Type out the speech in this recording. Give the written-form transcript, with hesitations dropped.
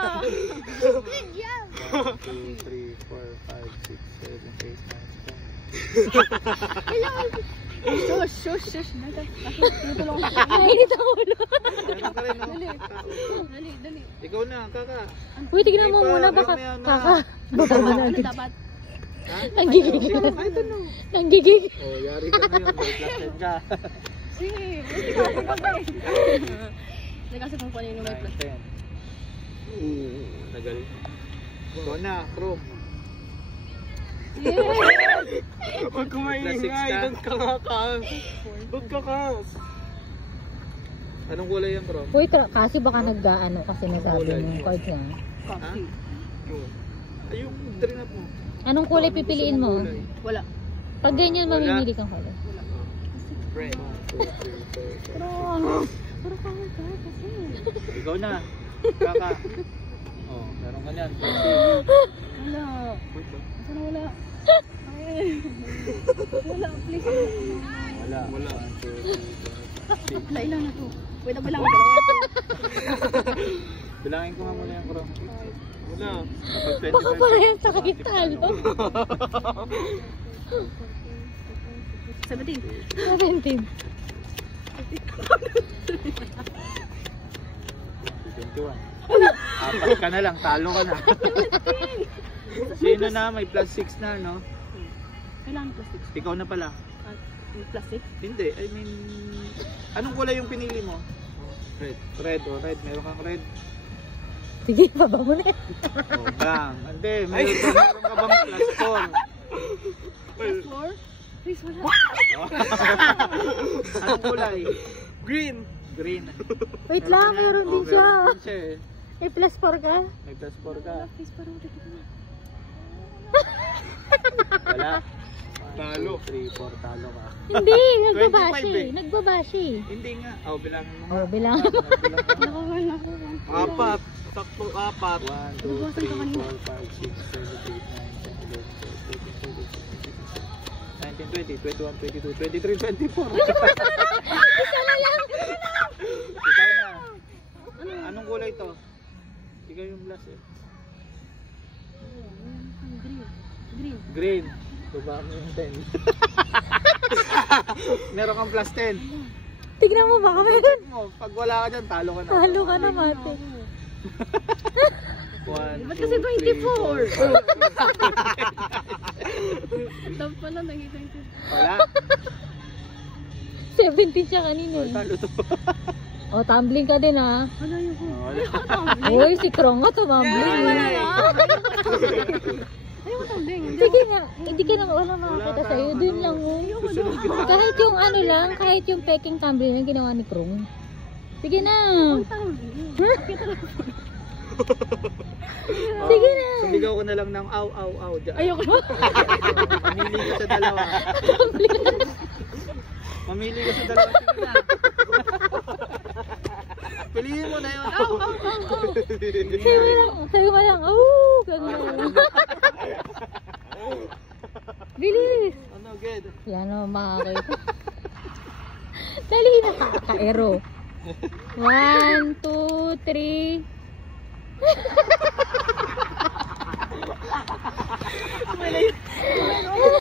Good job. 1, 2, 3, 4, 5, 6, 7, 8, 9, 10. Shush. Tinutulong ko. Nainit ang ulo. Meron ka rin, no? Dali. Ikaw na, kaka. Uy, tignan mo muna baka kaka. Baka managid. Dapat. Ha? Nanggigig. Ay, ito no. Nanggigig. Oh, yari ka na yun. Plastic ka. Sige, buti ka kasi kami. Hindi kasi kung paano yung may plastic. 10. Tagal. Ikaw na, Chrome. Huwag kumaingay, huwag kakakas. Huwag kakas. Anong kulay yan, Chrome? Uy, kasi baka nag-ano kasi nagsabi yung card niya. Coffee. Ay, yung drink up mo. Anong kulay pipiliin mo? Wala. Pag ganyan, mamimili kang kulay. Red. 1, 2, 3, 4, 5. Pero kami ka kasi. Ikaw na. Kaka. Oh, meron ka niyan. Wala. Saan na wala? Ay. Wala, please. Wala. 1, 2, 3, 4, 5, 6. Ilan na to? Pwede ba lang dalawa? Bilangin ko nga muna yung Chrome. Wala. Baka pala yan sa kitalo. 17. 17. 21. Apat ka na lang, talo ka na. Sino na? May plus 6 na, no? Kailangan plastic. Ikaw na pala. Plastic? Hindi, I mean... Anong kulay yung pinili mo? Red. Red, oh, red. Meron kang red. Sige, baba mo na. Oh, bang. Hindi, meron ka bang plus 4? Plus 4? Please, wala. Anong kulay? Green. Green. Wait lang, mayroon din siya. Meron din siya eh. May plus 4 ka? May plus 4 ka. Please, parang dito na. Wala. Talo. 2, 3, 4, talo ka. Hindi, 25 nagbabashi. eh. Nagbabashi. Hindi nga. Oh, bilangin mo. Oh, bilang. Nakawala ko. Apat. Sakto apat. 1, 2, 3, 4, 5, 6, 7, 8, 9, 10, 11, 12, 13, 14, 15, 16, 17, 18, 19, 20, 21, 22, 23, 24. Isa na lang. Ikaw na. Anong kulay to? Ikaw yung last eh. Green. Green. Baba mo yung 10. Meron kang plus 10. Tignan mo baka meron. Check mo. Pag wala ka dyan, talo ka na. Talo ka na, mate. 1, Ba't kasi 24? Dapat pala naging 24. Wala. 17 siya kanina. Oh, talo to. Oh, tumbling ka din ha. Ano yung Wala. Uy, si Krong nga tumambling. Ayaw tumbling. Sige nga, hindi ka na wala makakita sa'yo. Dun lang mo. Kahit yung ano lang, kahit yung peking tumbling yung ginawa ni Krong. Sige na. Sige na. Sumigaw ko na lang ng aw, aw, aw. Dyan. Ayoko. Mamili ka sa dalawa. Mamili ka sa dalawa. Sige na. Piliin mo na yun. Sabi mo lang, oh, ganun. Bilis. Ano, good. Yan o, makakita. Dali na, kaka-ero. 1, 2, 3.